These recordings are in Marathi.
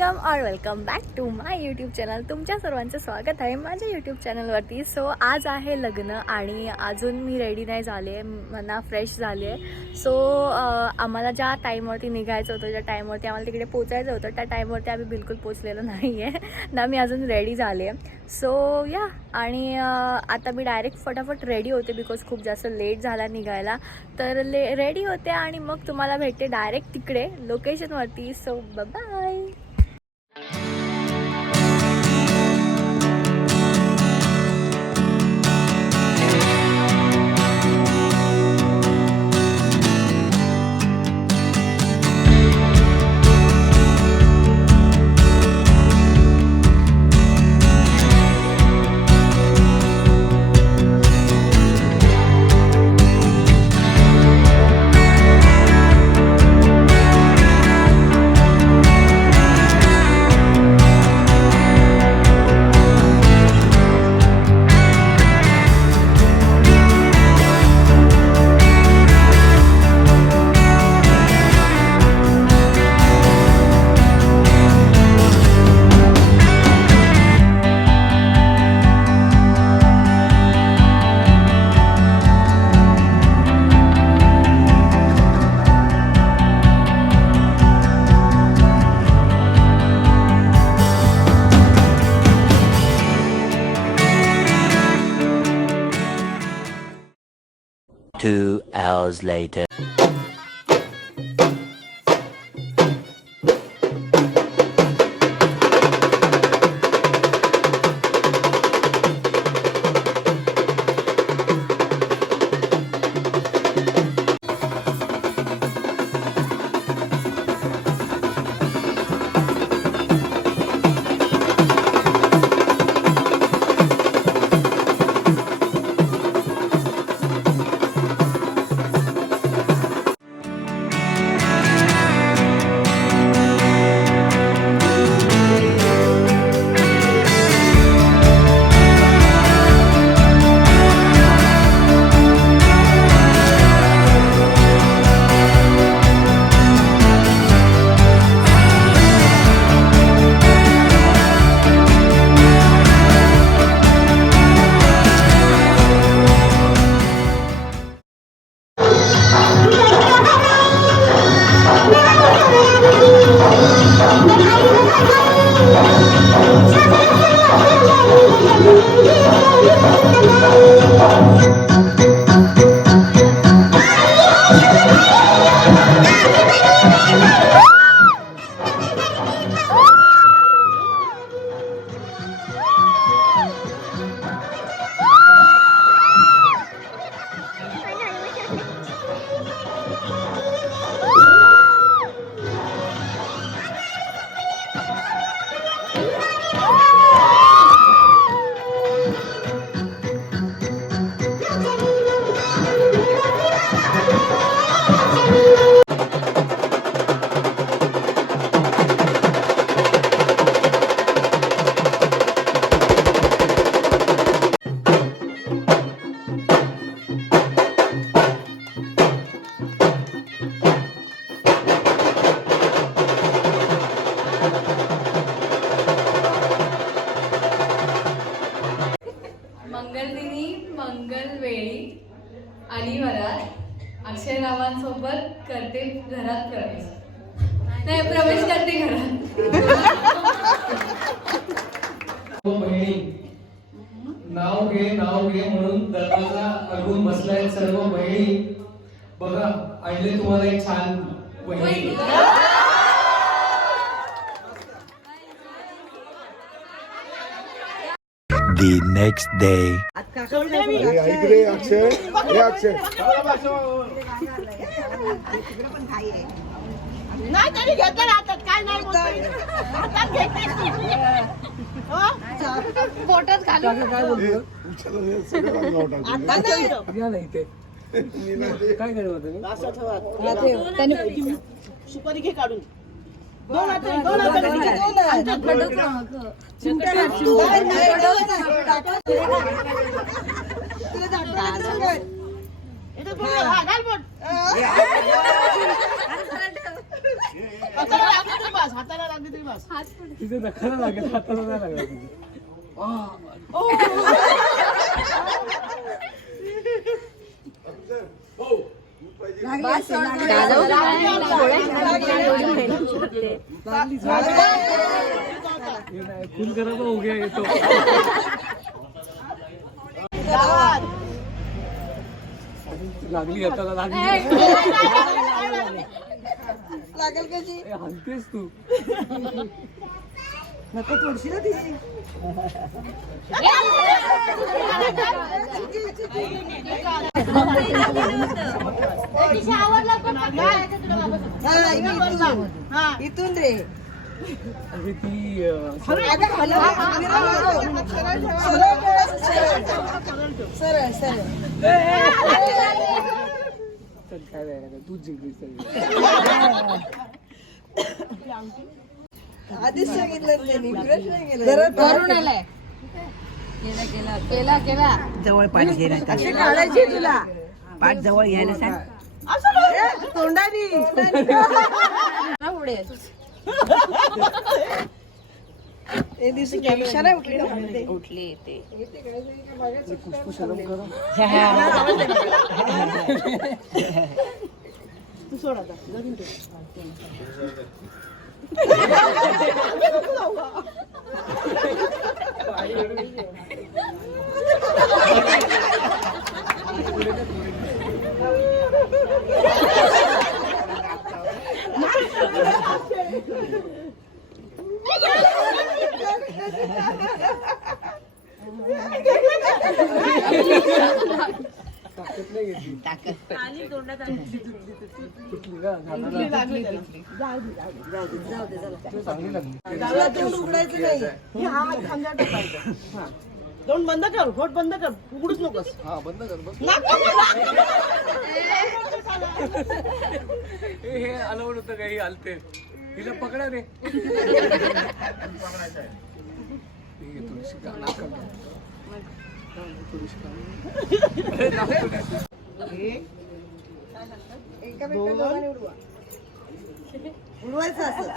Welcome back to my YouTube channel. तुमच्या सर्वांचं स्वागत आहे माझ्या यूट्यूब चॅनलवरती. सो आज आहे लग्न आणि अजून मी रेडी नाही झाले, मला फ्रेश झाले. सो आम्हाला ज्या टाईमवरती निघायचं होतं, ज्या टाईमवरती आम्हाला तिकडे पोचायचं होतं, त्या टाईमवरती आम्ही बिलकुल पोचलेलो नाही आहे ना. मी अजून रेडी झाले. सो या आणि आता मी डायरेक्ट फटाफट रेडी होते बिकॉज खूप जास्त लेट झाला निघायला. तर रेडी होते आणि मग तुम्हाला भेटते डायरेक्ट तिकडे लोकेशनवरती. So bye. Two hours later. मंगलदिनी मंगलवेळी आली वरात, अक्षयरावांसोबत करते घरात प्रवेश. नाही, प्रवेश करते घरात. बहिणी नाव घे म्हणून दरवाजा अडवून बसलाय सर्व बहिणी. बघा आणले तुम्हाला एक छान बहिणी. The next day. इकडे अक्षय, हे अक्षय. नाही तरी घेतलं राहतात, काय नाही हातात घेतलं पोटात घालून काय करू होतं सुपारी घे काढून. हाताला लागली तरी बस, हाताला लागली तरी बस. तिथे नखाला लागेल, हाताला नाही लागला तिथे. हे नाही, खून करायचा उग्या येतो. लागली हाताला लागली. लागेल कशी ए, हलतेस तू. नको थोडीशी ना तिची इथून रे अरे ती सरळ सरळ चल, काय नाही, तूच जिंकलीस तरी. आधीच सांगितलं त्यांनी प्रश्न केला करून आलाय केला केला जवळ पाठ घ्यायला कशी काढायची तुला पाठ जवळ घ्यायला सांग तोंडानी पुढे ते दिवशी कॅमेरा नाही उठली ते पुष्प शरम करा. तू सोड आता ताकद नाही घेतली. कुठली का? चांगली लागली. तोंड उघडायचं नाही हे हा हात खांद्यावर टाकायचा तोंड बंद कर घोट बंद कर उघडूच नकोस हा, बंद कर बस. हे अलाउड होतं काही हलते. हिला पकडा रे. थोडीशी नाक काढ. थोडीशी काढ. अरे, नाक थोडीशी. उडवायचं असं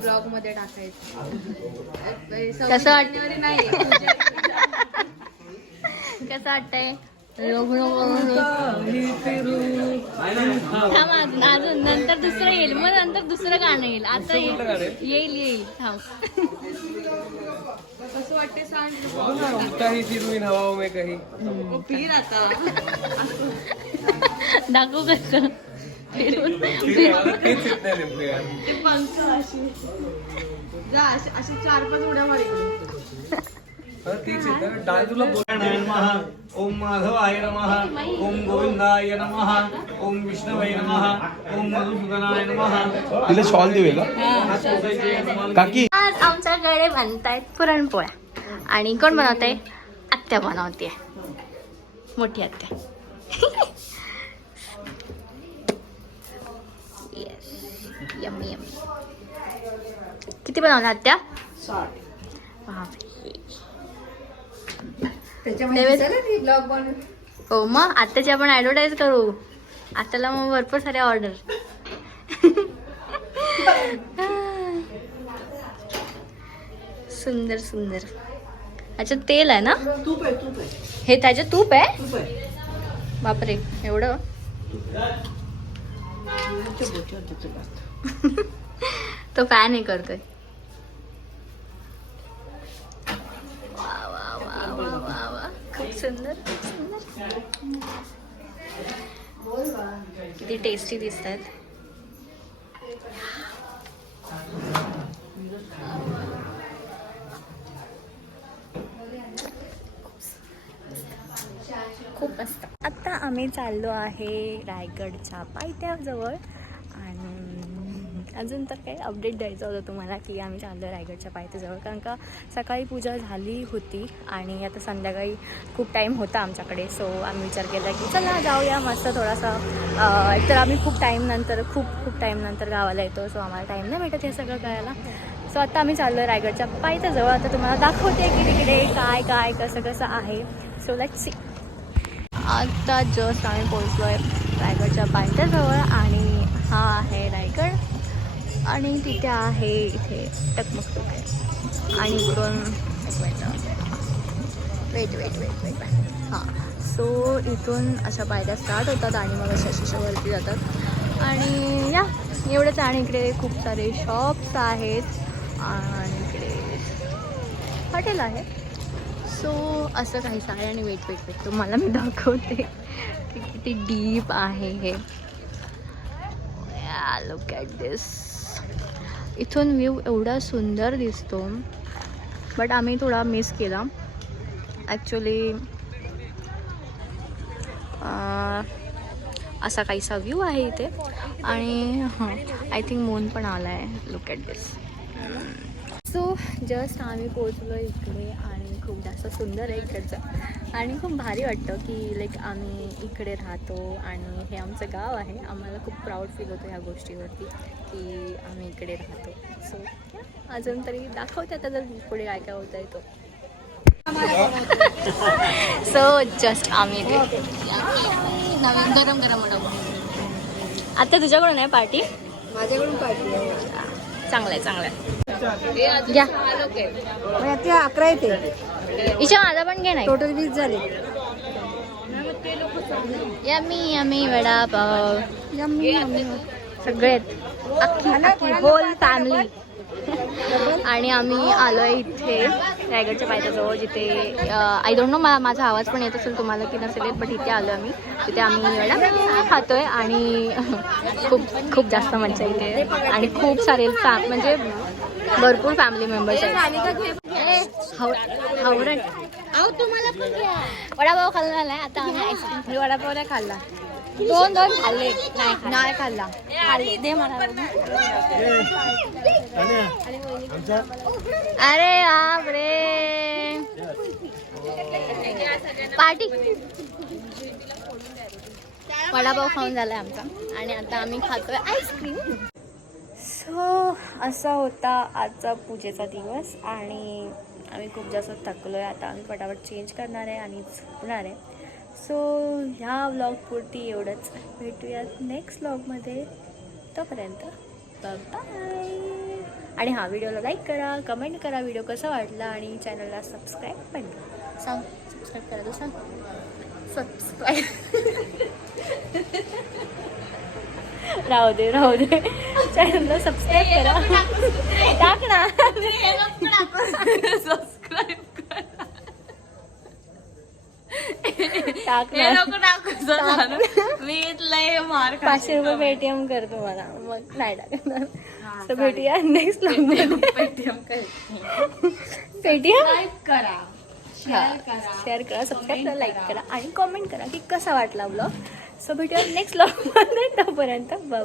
ब्लॉग मध्ये टाकायचं कसं वाटत नाही कसं वाटतंय थांब अजून नंतर दुसरं येईल मग नंतर दुसरं गाणं येईल आता येईल थांब कसं वाटते सांग उठता ही फिरवीन हवाओं में कहीं. पीर आता दाखवू कसं फिरून तेच येत नाही नेमकं यार. ते पंख अशी जा अशी 4-5 उड्या मार तेच येतं. डांजूला ओम माधवाय नमः ओम गोविंदाय नमः ओम विष्णवे नमः ओम मधुसूदनाय नमः. तिला शॉल देऊया का काकी? आज आमच्याकडे बनतायत पुरणपोळ्या आणि कोण बनवतंय आत्या बनवते मोठी आत्या येस यम्मी यम्मी किती बनवल्या आत्या 60 हो मग आत्ताची आपण ऍडव्हर्टाईज करू आत्ताला मग भरपूर सारे ऑर्डर सुंदर सुंदर अच्छा तेल आहे ना तूप आहे तूप आहे हे त्याच्यात तूप आहे तूप आहे बापरे एवढं तो फॅन हे करतोय वा वा वा वा वा वा खूप सुंदर खूप सुंदर किती टेस्टी दिसत आहेत खूप मस्त आता आम्ही चाललो आहे रायगडच्या पायथ्याजवळ आणि अजून तर काही अपडेट द्यायचं होतं तुम्हाला की आम्ही चाललो आहे रायगडच्या पायथ्याजवळ, कारण का सकाळी पूजा झाली होती आणि आता संध्याकाळी खूप टाईम होता आमच्याकडे. सो आम्ही विचार केला की चला जाऊया मस्त थोडासा. एकतर आम्ही खूप टाईम नंतर गावाला येतो, सो आम्हाला टाईम नाही भेटत हे सगळं करायला. सो आता आम्ही चाललो आहे रायगडच्या पायथ्याजवळ. आता तुम्हाला दाखवते की तिकडे काय काय कसं आहे. So let's see. आता जस्ट आम्ही पोहोचलो आहे रायगडच्या पायथ्याजवळ आणि हा आहे रायगड आणि तिथे आहे इथे टकमकटूक आहे आणि इकडून वेट हां. सो इथून अशा पायऱ्या स्टार्ट होतात आणि मग अशा वरती जातात आणि या एवढंच. आणि इकडे खूप सारे शॉप्स आहेत आणि इकडे हॉटेल आहे. सो असं काहीच आहे आणि वेट तुम्हाला मी दाखवते की किती डीप आहे हे. लुक ॲट दिस. इथून व्ह्यू एवढा सुंदर दिसतो, बट आम्ही थोडा मिस केला ॲक्च्युली. असा काहीसा व्ह्यू आहे इथे आणि आय थिंक मून पण आला आहे. Look at this. So just आम्ही पोचलो इकडे आणि खूप जास्त सुंदर आहे इकडचं आणि खूप भारी वाटतं की लाईक आम्ही इकडे राहतो आणि हे आमचं गाव आहे. आम्हाला खूप प्राऊड फील होतं ह्या गोष्टीवरती की आम्ही इकडे राहतो. सो अजून तरी दाखवते आता जर पुढे काय काय होतं आहे तो. सो जस्ट आम्ही नवीन गरम आता तुझ्याकडून आहे पार्टी? माझ्याकडून पाहिजे. चांगलं आहे घ्या. ते 11 येते. इच्छा माझा पण घे नाही. टोटल 20 झाले. यम्मी वडापाव सगळे अख्खी होल फॅमिली. आणि आम्ही आलो आहे इथे रायगडच्या पायथ्याजवळ, जिथे आय डोंट नो माझा आवाज पण येत असेल तुम्हाला की नसेल, बट इथे आलो आम्ही. तिथे आम्ही वडा खातोय आणि खूप जास्त मजा इथे आणि खूप सारे म्हणजे भरपूर फॅमिली मेंबर्स आहेत. हावरट वडापाव खाल्ला आहे. आता आम्ही आईस्क्रीम. वडापाव नाही खाल्ला. दोन खाल्ले. नाही खाल्ला. खाल्ले दे मला. अरे बाप रे. पार्टी. वडापाव खाऊन झालाय आमचा आणि आता आम्ही खातोय आईस्क्रीम. सो असा होता आजचा पूजेचा दिवस आणि आम्ही खूप जास्त थकलोय. आता आम्ही पटापट चेंज करणार आहे आणि झोपणार आहे. सो ह्या व्लॉगपुरती एवढंच. भेटूयात नेक्स्ट व्लॉगमध्ये. तोपर्यंत बाय. आणि हा व्हिडिओला लाईक करा, कमेंट करा व्हिडिओ कसा वाटला आणि चॅनलला सबस्क्राईब पण करा. सांग सबस्क्राईब करायला सांग. सबस्क्राईब राहू दे चॅनलला सबस्क्राईब करा. टाक ना. सबस्क्राईब टाक ना. मी लय मार 500 रुपये पेटीएम कर तुम्हाला, मग नाही टाकणार. तर भेटूया नेक्स्ट व्लॉग. पेटीएम करा, शेअर करा, सबस्क्राईब करा, लाईक करा आणि कॉमेंट करा की कसा वाटला व्लॉग. सो भेटूया नेक्स्ट व्लॉगमध्ये. तोपर्यंत बाय.